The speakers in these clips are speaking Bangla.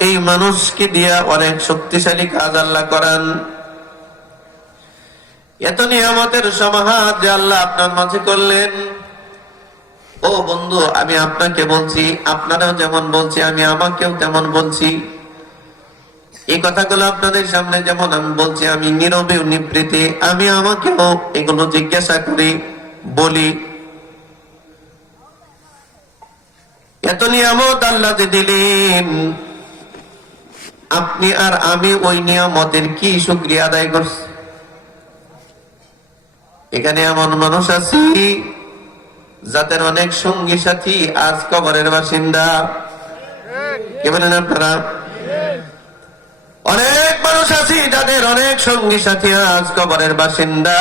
এই মানুষকে দিয়া অনেক শক্তিশালী কাজ আল্লাহ করান। এত নিয়ামতের সমাহার যে আল্লাহ আপনার মাঝে করলেন। ও বন্ধু, আমি আপনাকে বলছি, আপনারাও যেমন বলছি, আমি আমাকেও তেমন বলছি। এই কথাগুলো আপনাদের সামনে যেমন আমি বলছি, আমি নীরবে নিবৃতে, আমি আমাকেও এগুলো জিজ্ঞাসা করি, বলি। এত নিয়ামত আল্লাহ দিলেন। আপনি আর আমি ওই নিয়ামতের কি শুক্রিয়া আদায় করছি? এখানে এমন মানুষ আছি যাদের অনেক সঙ্গী সাথী, আজ কবরের বাসিন্দা। কে বলেন আপনারা? অনেক মানুষ আছি যাদের অনেক সঙ্গী সাথী, আজ কবরের বাসিন্দা।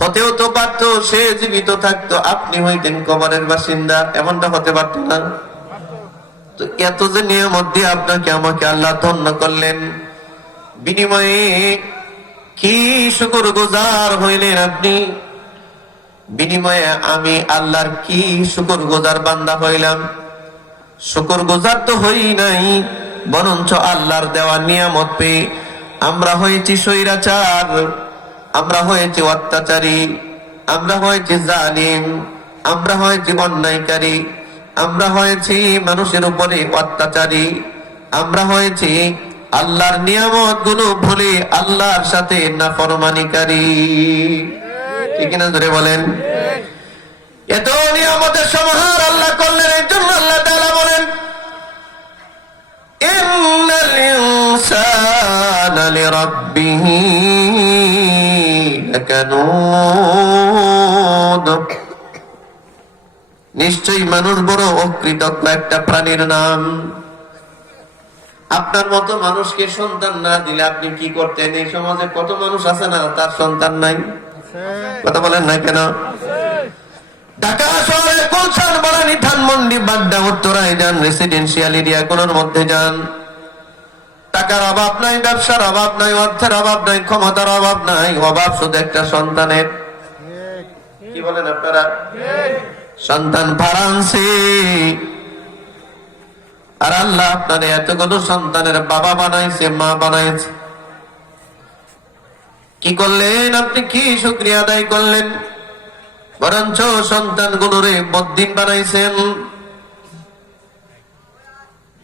হতেও তো পারত, সে জীবিত থাকতো। আপনি হইতেন কবরের বাসিন্দা। এমনটা হতে পারত না। তো এত যে নিয়ামত দিয়ে আপনাকে আমাকে আল্লাহ ধন্য করলেন, বিনিময়ে কি শুকুর গুজার হইলেন আপনি? বিনিময়ে আমি আল্লাহর কি শুকুর গুজার বান্দা হইলাম? শুকুর গুজার তো হই নাই, বরঞ্চ আল্লাহর দেওয়া নিয়ামত পেয়ে আমরা হয়েছি স্বৈরাচার। আমরা হয়েছি অত্যাচারী, আমরা হয়েছি জালিম, আমরা হয়েছি অন্যায়কারী, আমরা হয়েছি মানুষের উপরে অত্যাচারী, আমরা হয়েছি আল্লাহর নিয়ামতগুলো ভুলে আল্লাহর সাথে না ফরমানিকারী ঠিক না ধরে বলেন? এত নিয়ামতের সমাহার আল্লাহ করলেন, এই জন্য আল্লাহ তাআলা বলেন, ইন্নাল ইনসানা লিরাব্বিহি নিশ্চয়ই মানুষ বড় অকৃতজ্ঞ একটা প্রাণীর নাম। আপনার মতো মানুষকে সন্তান না দিলে আপনি কি করতেন? এই সমাজে কত মানুষ আছে না তার সন্তান নাই? কথা বলেন না কেন? ঢাকা শহরে গুলশান, বনানী, ধানমন্ডি বাড্ডা উত্তরায় যান রেসিডেন্সিয়াল এরিয়া গুলোর মধ্যে যান। টাকার অভাব নাই, ব্যবসার অভাব নাই, অর্থের অভাব নাই, ক্ষমতার অভাব নাই, অভাব শুধু একটা সন্তানের। কি বলেন আপনারা? সন্তান ফারান্সি। আর আল্লাহ আপনার এতগুলো সন্তানের বাবা বানাইছে, মা বানাইছে। কি করলেন? আপনি কি শুক্রিয়া আদায় করলেন? বরঞ্চ সন্তান গুলোরে বদ্দিন বানাইছেন।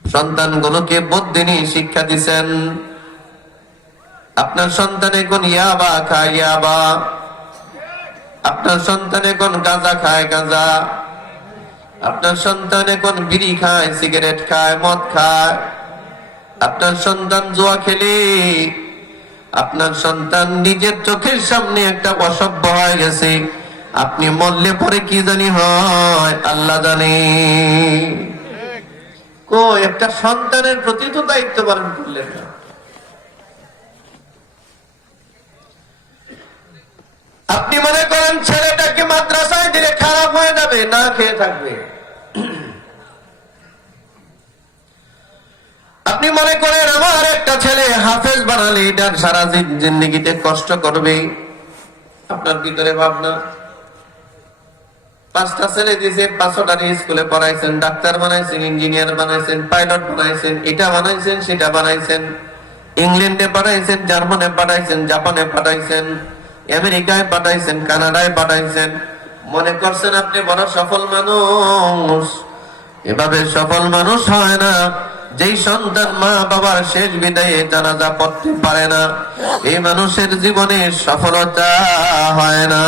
সন্তান গুলোকে বদ্দিনী শিক্ষা দিচ্ছেন আপনার সন্তান এখন ইয়াবা খায় ইয়াবা। আপনার সন্তান এখন গাঁজা খায় গাঁজা। আপনার সন্তান এখন বিড়ি খায়, সিগারেট খায়, মদ খায়। আপনার সন্তান জুয়া খেলে, আপনার সন্তান নিজের চোখের সামনে একটা অসভ্য হয়ে গেছে। আপনি মরলে পরে কি জানি হয়, আল্লাহ জানে। কো একটা সন্তানের প্রতি তো দায়িত্ব পালন করলেন না। আপনি মনে করেন ছেলেটাকে মাদ্রাসায় দিলে খারাপ হয়ে যাবে, না খেয়ে থাকবে। আপনি মনে করেন আমার একটা ছেলে হাফেজ বানালে, এটা সারা জিন্দগিতে কষ্ট করবে। আপনার ভিতরে ভাবনা। পাঁচটা ছেলে দিয়েছে পাঁচটা স্কুলে পড়াইছেন, ডাক্তার বানাইছেন, ইঞ্জিনিয়ার বানাইছেন, পাইলট বানাইছেন, এটা বানাইছেন, সেটা বানাইছেন। ইংল্যান্ডে পাঠাইছেন, জার্মানে পাঠাইছেন, জাপানে পাঠাইছেন, আমেরিকায় পাঠাইছেন, কানাডায় পাঠাইছেন। মনে করছেন আপনি বড় সফল মানুষ। এভাবে সফল মানুষ হয় না। যেই সন্তান মা বাবার শেষ বিদায়ে জানাজা পড়তে পারে না, এই মানুষের জীবনে সফলতা হয় না।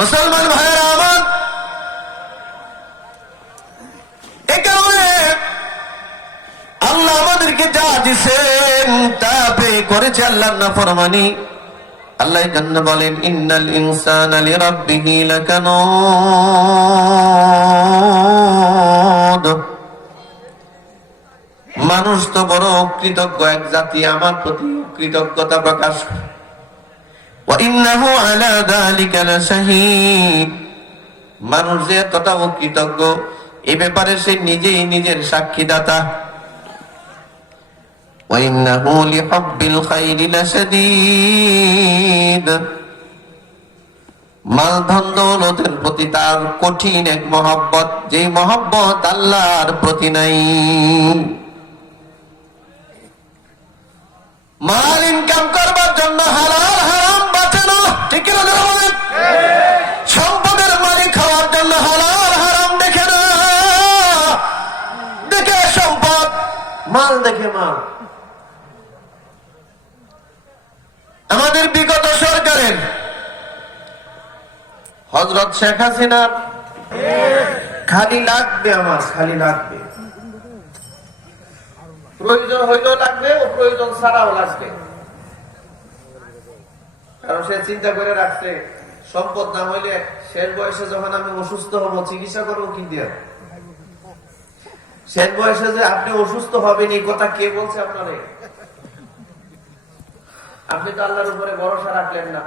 মুসলমান ভাইয়েরা, আমার আল্লাহ আমাদেরকে যা দিছেন তা পে করেছে আল্লাহ না ফরমানি আল্লাহ জন্য বলেন, ইন্নাল ইনসান আলী রাব্বিহি লাকানুদ। মানুষ তো বড় কৃতজ্ঞ, এক জাতি আমার প্রতি কৃতজ্ঞতা প্রকাশ করে। وإنه على ذلك لشهيد মানুষ যে এতটা কৃতজ্ঞ এ ব্যাপারে সে নিজেই নিজের সাক্ষীদাতা وإنه لحب الخير لشديد মাল ধন দৌলতের প্রতি তার কঠিন এক মহব্বত যেই মহব্বত আল্লাহর প্রতি নাই মাল ইনকাম করবার জন্য হালাল হারাম মাল দেখে মাল। আমাদের বিগত সরকারের হজরত শেখ হাসিনা, খালি লাগবে আমার, খালি লাগবে। প্রয়োজন হইলেও লাগবে ও প্রয়োজন ছাড়াও লাগবে। কারণ সে চিন্তা করে রাখছে, সম্পদ না হইলে শেষ বয়সে যখন আমি অসুস্থ হব, চিকিৎসা করব কি দিয়ে? শেষ বয়সে যে আপনি অসুস্থ হবেন, এই কথা কে বলছে আপনারে? আপনি তো আল্লাহর উপরে ভরসা রাখলেন না।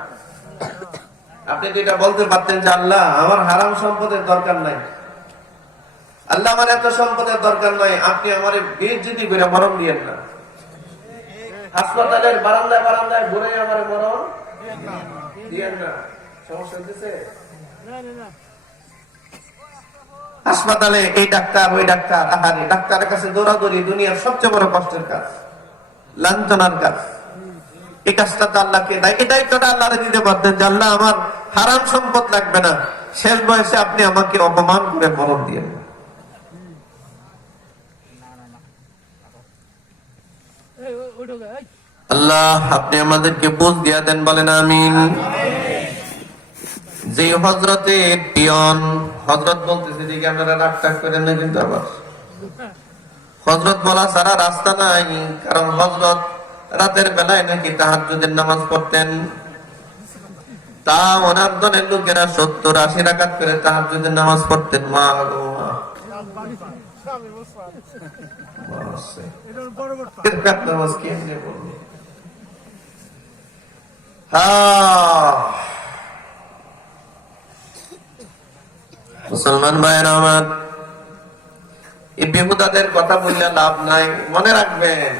আপনি তো এটা বলতে পারতেন যে, আল্লাহ, আমার হারাম সম্পদের দরকার নাই। আল্লাহ, আমার এত সম্পদের দরকার নাই, আপনি আমার বীর যদি করে মরণ দিয়েন না। হাসপাতালের বারান্দায় বারান্দায় ঘুরে আমার মরণ দিয়েন না। সমস্যা হইতেছে? হাসপাতালে এই ডাক্তার ওই ডাক্তার আহারে ডাক্তারের কাছে দৌড়াদৌড়ি দুনিয়ার সবচেয়ে বড় কষ্টের কাজ লাঞ্ছনার কাজ। এই কাজটা তো আল্লাহকে দেয় এই দায়িত্বটা আল্লাহরে দিতে পারতেন যে আল্লাহ আমার হারাম সম্পদ লাগবে না। শেষ বয়সে আপনি আমাকে অপমান করে মরণ দিয়ে আল্লাহ আপনি আমাদেরকে বুঝ দিয়া দেন বলেন আমিন। যে হজরতের পিয়ন হজরত বলতেছে যে আপনারা রাগ টাগ করেন না কিন্তু আবার। হজরত বলা সারা রাস্তা নাই কারণ হজরত রাতের বেলায় নাকি তাহাজ্জুদের নামাজ পড়তেন। তা ওনার দলের লোকেরা সত্তর আশি রাকাত করে তাহাজ্জুদের নামাজ পড়তেন। মা নামাজ কেমনে? হ্যাঁ। মুসলমান ভাইয়ের আমার। এই বেহুদাদের কথা বললে লাভ নাই, মনে রাখবেন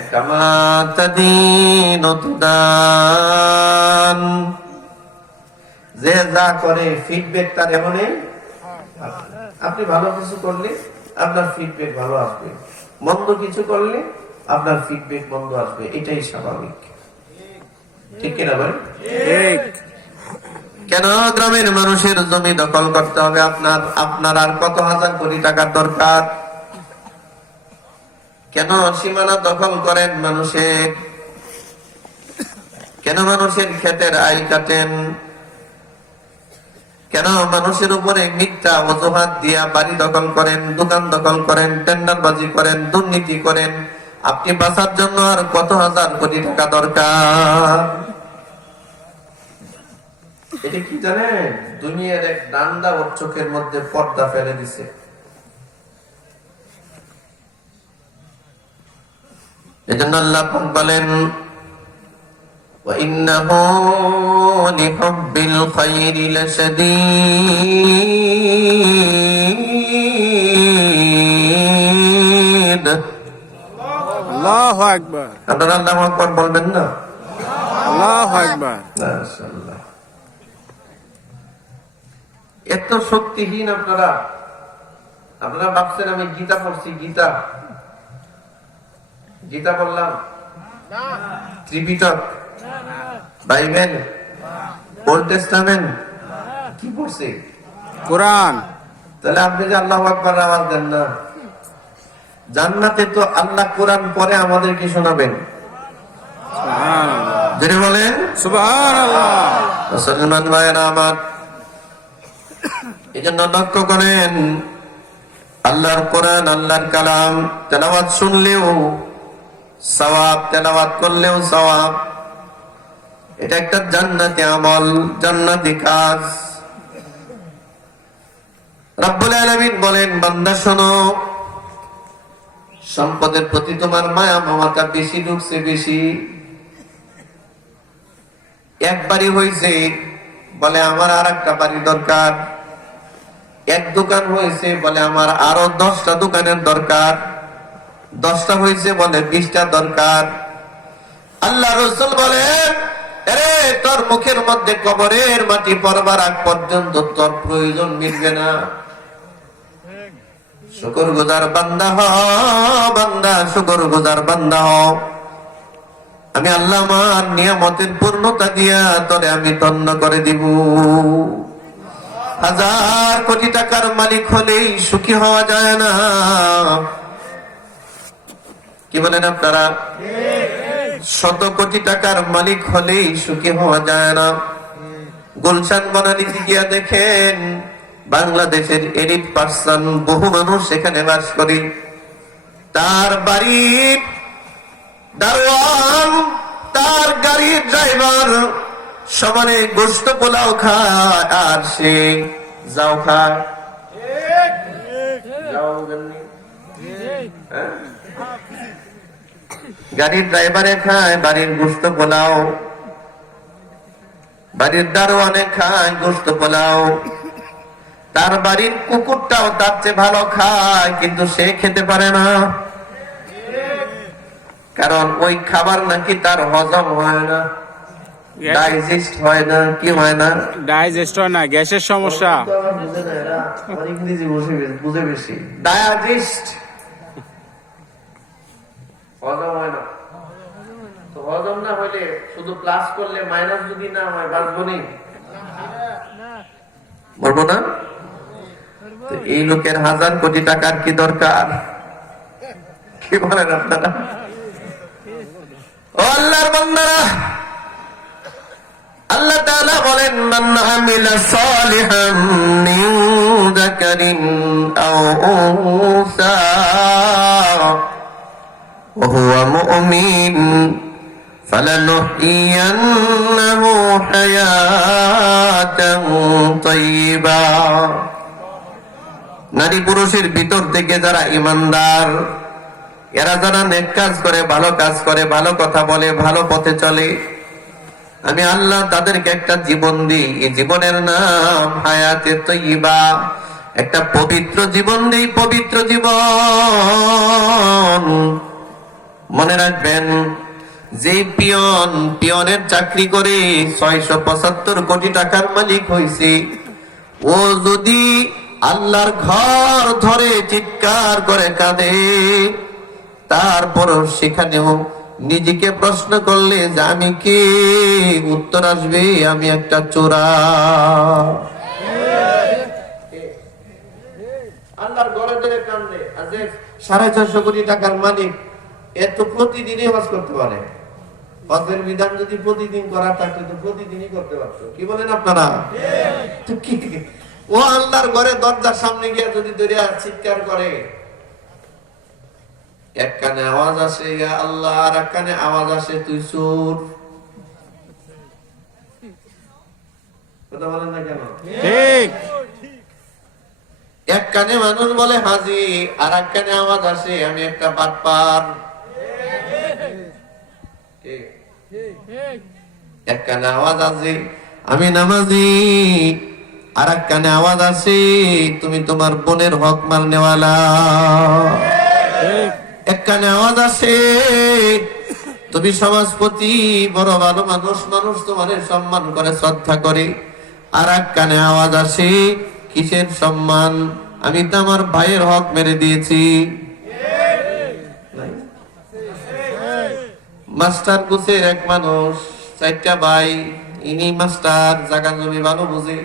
যে যা করে ফিডব্যাক তার এমনই। আপনি ভালো কিছু করলে আপনার ফিডব্যাক ভালো আসবে। মন্দ কিছু করলে আপনার ফিডব্যাক মন্দ আসবে, এটাই স্বাভাবিক। ঠিক কিনা বলেন? কেন গ্রামের মানুষের জমি দখল করতে হবে? আপনার আপনার আর কত হাজার কোটি টাকার দরকার? কেন সীমানা দখল করেন মানুষের? কেন মানুষের ক্ষেতের আয় কাটেন? কেন মানুষের উপরে মিথ্যা অজুহাত দিয়া বাড়ি দখল করেন, দোকান দখল করেন, টেন্ডারবাজি করেন, দুর্নীতি করেন? আপনি বাঁচার জন্য আর কত হাজার কোটি টাকা দরকার? এটা কি জানেন দুনিয়ার এক ডান্ডা ওর চোখের মধ্যে পর্দা ফেলে দিছে এজন্য আল্লাহ পাক বলেন وإنه لحب الخير لشديد আল্লাহ আকবার আপনারা আল্লাহ আকবার বলবেন না আল্লাহ আকবার মাশাআল্লাহ। এত শক্তিহীন আপনারা। আপনারা ভাবছেন আমি গীতা পড়ছি গীতা। গীতা পড়লাম ত্রিপিটক। Bible old testament. কি পড়ছে? কোরআন। তাহলে আপনি যে আল্লাহ আকবার আওয়াজ দেন না। জান্নাতে তো আল্লাহ কোরআন পরে আমাদেরকে শোনাবেন? বলেন। মুসলমান ভাইয়েরা আমার এই জন্য লক্ষ্য করেন, আল্লাহর কোরআন, আল্লাহর কালাম, তেলাওয়াত শুনলেও সওয়াব, তেলাওয়াত করলেও সওয়াব। এটা একটা জান্নাতি আমল, জান্নাতি কাজ। রব্বুল আলামিন বলেন, বান্দা শোনো, সম্পদের প্রতি তোমার মায়া, মমতা বেশি ঢুকছে বেশি। একবারই হয়েছে বলে আমার আর একটা বাড়ি দরকার। এক দোকান হয়েছে বলে আমার আরও দশটা দোকানের দরকার। দশটা হয়েছে বলে বিশটা দরকার। আল্লাহ রসুল বলে তোর মুখের মধ্যে কবরের মাটি পরবার আগ পর্যন্ত তোর প্রয়োজন মিলবে না। শুকর গুজার বান্দা হ, বান্দা শুকর গুজার বান্দা হ। আমি আল্লাহ আমার নিয়ামতের পূর্ণতা দিয়া তোরে আমি তন্ন করে দিব। হাজার কোটি টাকার মালিক হলেই সুখী হওয়া যায় না। কি বলেন আপনারা? শত কোটি টাকার মালিক হলেই সুখী হওয়া যায় না। গুলশান বনানীতে গিয়া দেখেন, বাংলাদেশের এলিট পার্সন বহু মানুষ সেখানে বাস করে। তার বাড়ির দারোয়ান, তার গাড়ির ড্রাইভার সমানে গোস্ত পোলাও খায়, আর সে যাও খায়? হ্যাঁ? গাড়ির ড্রাইভারে খায়, বাড়ির গোস্ত পোলাও। বাড়ির দারোয়ানে খায় গোস্ত পোলাও। তার বাড়ির কুকুরটাও তার চেয়ে ভালো খায়, কিন্তু সে খেতে পারে না। কারণ ওই খাবার নাকি তার হজম হয় না। ডাইজেস্ট হয় না কি হয় না? ডাইজেস্ট হয় না গ্যাসের সমস্যা। ইংরেজি বুঝে বেশি ডায়াজেস্ট হজম হয় না। তো হজম না হইলে শুধু প্লাস করলে মাইনাস যদি না হয় বাঁচবো নি? বলব না? তো এই লোকের হাজার কোটি টাকার কি দরকার? কি বলেন আপনারা? আল্লাহর বান্দারা! বলেন মান আমিলা সালিহান মিন যাকারিন আও উনসা وهو مؤمن فلنحيينه حياة طيبة নারী পুরুষের ভিতর থেকে যারা ইমানদার এরা যারা নেক কাজ করে ভালো কাজ করে ভালো কথা বলে ভালো পথে চলে আমি আল্লাহ তাদেরকে একটা জীবন দিই। এই জীবনের নাম হায়াতে তৈবা একটা পবিত্র জীবন দিই পবিত্র জীবন। মনে রাখবেন যে পিয়ন, পিয়নের চাকরি করে ছয়শো পঁচাত্তর কোটি টাকার মালিক হয়েছে ও যদি আল্লাহর ঘর ধরে চিৎকার করে কাঁদে তারপর সেখানেও নিজেকে প্রশ্ন করলে যে আমি কে? উত্তর আসবে আমি একটা চোরা। আল্লাহর ঘরে ধরে কান্দে। সাড়ে চারশো কোটি টাকার মালিক এত প্রতিদিনই হজ করতে পারে। হজের বিধান যদি প্রতিদিন করা থাকতো তো প্রতিদিনই করতে পারতো। কি বলেন আপনারা? ও আল্লাহর ঘরে দরজার সামনে গিয়ে যদি দরিয়া চিৎকার করে এক কানে আওয়াজ আসে ইয়া আল্লাহ আর এক কানে আওয়াজ আসে তুই সুর কথা বলেন না কেন? ঠিক। এক কানে মানুষ বলে হাজি আর এক কানে আওয়াজ আসে আমি একটা বাটপার? এক কানে আওয়াজ আছে আমি নামাজি আর এক কানে আওয়াজ আছে তুমি তোমার বোনের হক মাল নেওয়ালা। এক কানে আওয়াজ আছে। তুমি সমাজপতি, বড় ভালো মানুষ মানুষ তোমাদের সম্মান করে, শ্রদ্ধা করে। আর এক কানে আওয়াজ আসে কিসের সম্মান? আমি তো আমার ভাইয়ের হক মেরে দিয়েছি। মাস্টার বুঝে এক মানুষ, চারটা ভাই, ইনি মাস্টার জাগা জমি ভালো বুঝে।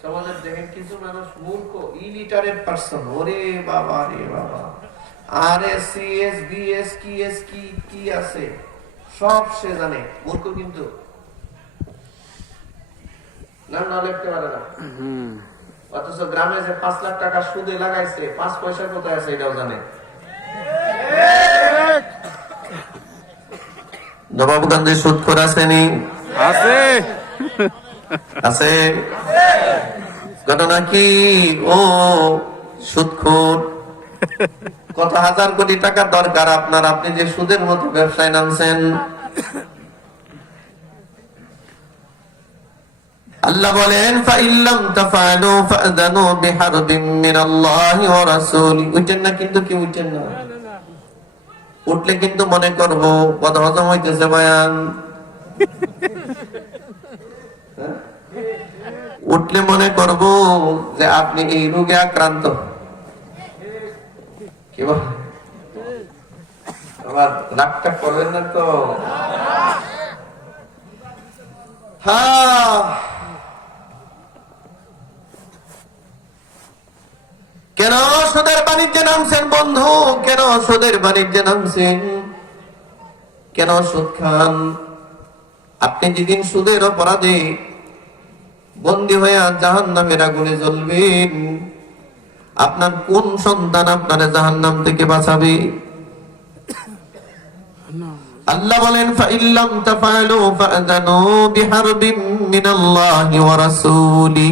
সমাজের দেখেন কিছু মানুষ মূর্খ ইলিটারেট পার্সন ওরে বাবা, রে বাবা। R S C S B S কি এস কি কি আছে। সব সে জানে মূর্খ কিন্তু। নাম না লিখতে পারে না। অথচ গ্রামে যে পাঁচ লাখ টাকা সুদে লাগাইছে পাঁচ পয়সা কোথায় আছে এটাও জানে। নবাবগঞ্জে সুদ করে আসেনি আছে। আছে। ঘটনা কি? ও সুদ সুদখোর কত হাজার কোটি টাকা দরকার আপনার? আপনি যে সুদের মতো ব্যবসায় নামছেন। আল্লাহ বলেন, ফাইল্লাম বিহারবিন ওয়া রাসূলি। উঠেন না কিন্তু কি উঠেন না? উঠলে কিন্তু মনে করব, কত হজম হইতেছে বয়ান। উঠলে মনে করব যে আপনি এই রোগে আক্রান্ত। কি আবার রাগটা করবেন না তো? কেন সুদের বাণিজ্যে নামছেন বন্ধু? কেন সুদের বাণিজ্যে নামছেন? কেন সুদ খান? আপনি যেদিন সুদের অপরাধে বন্দী হয়ে জাহান নামের আগুনে জ্বলবেন আপনার কোন সন্তান আপনার জাহান নাম থেকে বাঁচাবে? আল্লাহ বলেন ফাইল্লাম তাফালু ফাআযানু বিহারবিম মিনাল্লাহি ওয়া রাসূলি।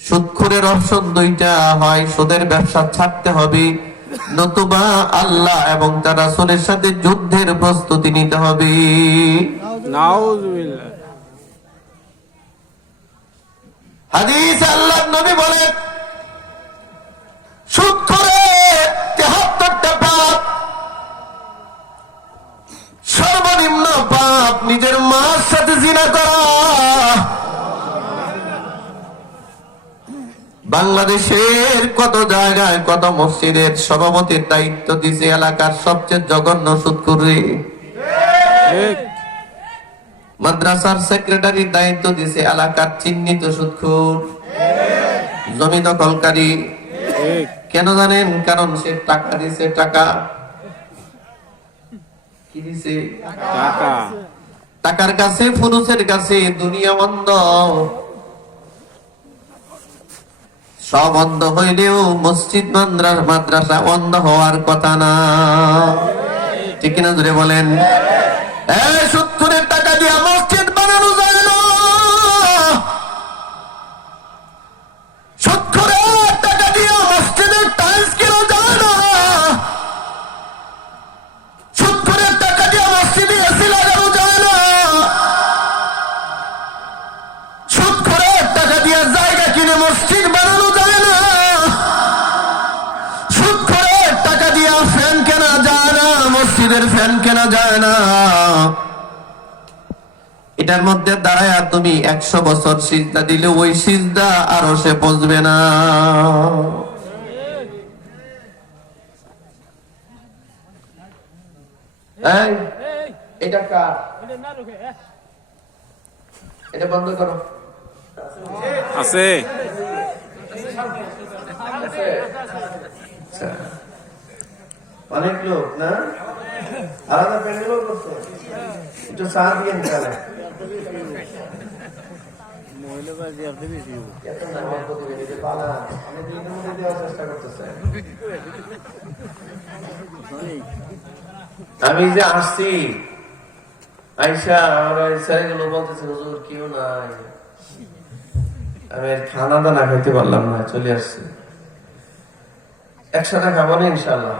সুদখোরের অপশন দুইটা হয় সুদের ব্যবসা ছাড়তে হবে নতুবা আল্লাহ এবং তার রাসূলের সাথে যুদ্ধের প্রস্তুতি নিতে হবে। নাউজুবিল্লাহ। হাদিস আল্লাহ নবী বলেন সুদ করে তেহাত্তরটা পাপ। সর্বনিম্ন পাপ নিজের মার সাথে জিনা করা। বাংলাদেশের কত জায়গায় কত মসজিদের সভাপতির দায়িত্ব দিছে এলাকার সবচেয়ে জঘন্য সুদ করে মাদ্রাসার সেক্রেটারির দায়িত্ব দিছে এলাকার চিহ্নিত সুদখোর জমি দখলকারী। কেন জানেন? কারণ সে টাকা দিছে টাকা। কি দিছে? টাকা। টাকার কাছে পুরুষের কাছে দুনিয়া বন্ধ। সব বন্ধ হইলেও মসজিদ মাদ্রাস মাদ্রাসা বন্ধ হওয়ার কথা না। ঠিক কিনা ধরে বলেন? মসজিদের ফ্যান কেনা যায় না। এটার মধ্যে দাঁড়ায় তুমি একশো বছর সিজদা দিলে ওই সিজদা আরও সে পচবে না। এটা কার? এটা বন্ধ করো। আছে। আচ্ছা। অনেক লোক না? আলাদা প্যান্ডেলও করছে? একটু চা দিয়ে তাহলে। আমি যে আসছি আইসা আমার ছেলেগুলো বলতেছে হুজুর কেউ নাই। আমি খানা দানা খাইতে পারলাম না চলে আসছি। একসাথে খাব না ইনশাল্লাহ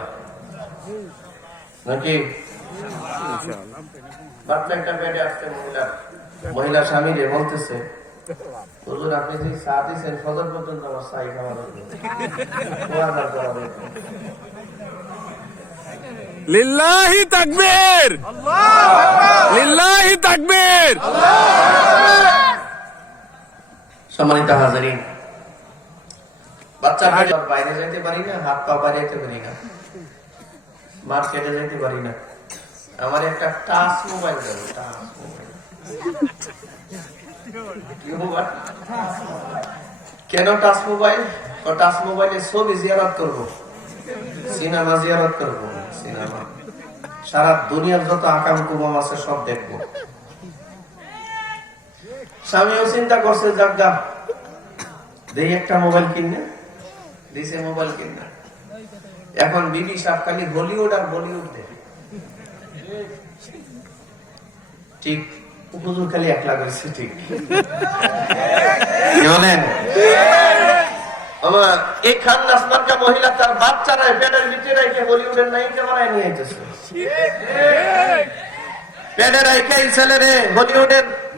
নাকি? মাত্র একটা বেডে আসছে মহিলা মহিলা স্বামী রে বলতেছে হুজুর আপনি যে চা দিচ্ছেন ফজর পর্যন্ত আমার চাই খাওয়া লাগবে। ওয়াদার করা লাগবে। লিল্লাহি তাকবীর! লিল্লাহি তাকবীর! সম্মানিত হাজারিন বাচ্চা বাইরে যাইতে পারি না হাত পা বাইরে যেতে পারি না। মার্কেটে যাইতে পারি না। আমার একটা টাচ মোবাইল দেবো কেন টাচ মোবাইল? ও টাচ মোবাইলে ছবি জিয়ারত করব। সিনেমা জিয়ারত করব। সিনেমা। সারা দুনিয়ার যত আকাম কুমাম আছে সব দেখব। স্বামীও চিন্তা করছে যাজ্ঞা দেই একটা মোবাইল কিনে। দিছে মোবাইল কিনে এখন বিবি সাহেব খালি হলিউড আর বলিউড দেখে। ঠিক, হুজুর খালি একলা করেছে, ঠিক।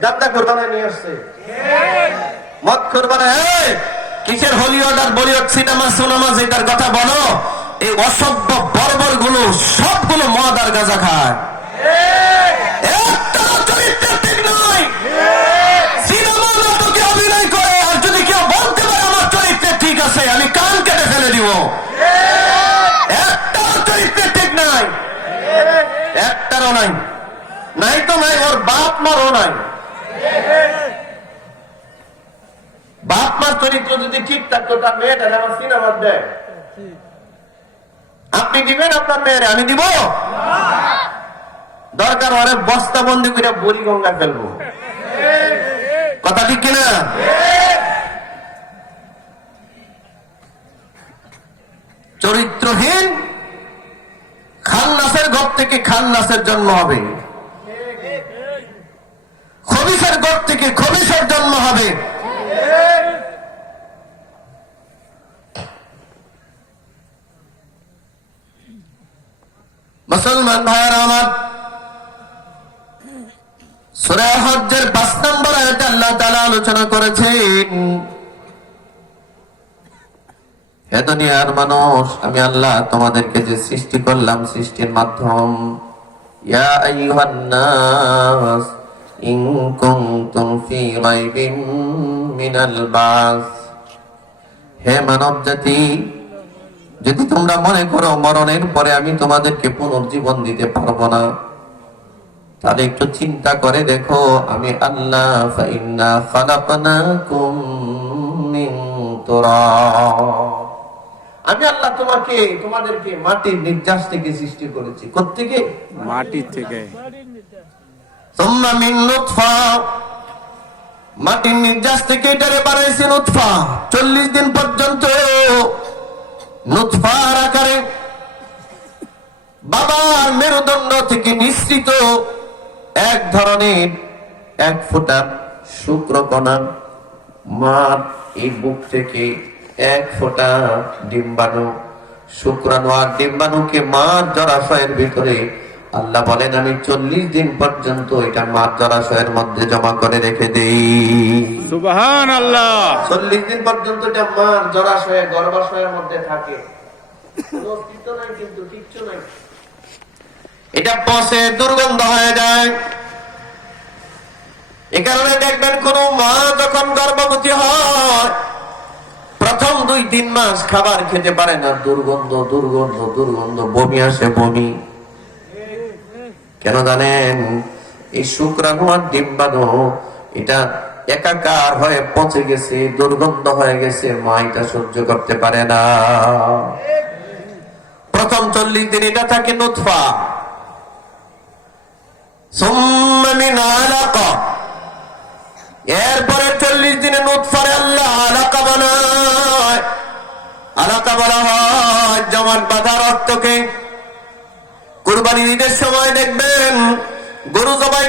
গাদ্দা নিয়ে কিসের হলিউড আর বলিউড সিনেমা সিনেমা, যেটার কথা বলো এই অসভ্য বর্বরগুলো সবগুলো মাদার গাঁজা খায়। আমি কান কেটে ফেলে দিব। একটা চরিত্রে ঠিক নাই। একটারও নাই। নাই তো নাই বাপ বাপ মার চরিত্র যদি ঠিক থাকতো, তার মেয়েটা যেন সিনেমার দেয়। আপনি দিবেন আপনার মেয়েরে, আমি দিব? দরকার হলে বস্তা বন্দি করে বলি গঙ্গা ফেলব। কথা ঠিক কিনা? চরিত্রহীন খান্নাসের ঘর থেকে খান্নাসের জন্ম হবে। খবিসের ঘর থেকে খবিসের জন্ম হবে। মুসলমান ভাইয়ের আমার, সুরা হজ্জের পাঁচ নম্বর আয়াতে আল্লাহ তাআলা আলোচনা করেছেন, হে দুনিয়ার মানুষ, আমি আল্লাহ তোমাদেরকে যে সৃষ্টি করলাম, সৃষ্টির মাধ্যম হে মানব জাতি যদি তোমরা মনে করো মরণের পরে আমি তোমাদেরকে পুনর্জীবন দিতে পারব না তাহলে একটু চিন্তা করে দেখো আমি আল্লাহ আমি আল্লাহ তোমাকে তোমাদেরকে মাটির নির্যাস থেকে সৃষ্টি করেছি। কোত্থেকে? মাটির থেকে। তোমরা মিন নুতফা মাটির নির্যাস থেকে এটারে বানাইছি নুতফা চল্লিশ দিন পর্যন্ত নুতফার আকারে বাবার মেরুদণ্ড থেকে নিঃসৃত এক ধরনের এক ফোঁটা শুক্রকণা। মার এই বুক থেকে এক ফোঁটা ডিম্বাণু। শুক্রাণু আর ডিম্বাণুকে মার জরাশয়ের ভিতরে আল্লাহ বলেন আমি চল্লিশ দিন পর্যন্ত এটা মার জলাশয়ের মধ্যে জমা করে রেখে দেই। সুবহান আল্লাহ চল্লিশ দিন পর্যন্ত এটা মার জলাশয়ে গর্ভাশয়ের মধ্যে থাকে। অস্তিত্ব নাই কিন্তু কিচ্ছু নাই। এটা পচে দুর্গন্ধ হয়ে যায়। এ কারণে দেখবেন কোন মা যখন গর্ভবতী হয় প্রথম দুই তিন মাস খাবার খেতে পারে না। দুর্গন্ধ দুর্গন্ধ দুর্গন্ধ বমি আসে বমি। কেন জানেন এই শুক্রাণু আর ডিম্বাণু, এটা একাকার হয়ে পচে গেছে, দুর্গন্ধ হয়ে গেছে, মা এটা সহ্য করতে পারে না। প্রথম চল্লিশ দিন এটা থাকে নুৎফা এরপরে চল্লিশ দিনে নুৎফারে আল্লাহ আলাকা বানায়। আলাকা বলা হয় জমাট বাঁধা রক্তকে কুরবানি ঈদের সময় দেখবেন গরু জবাই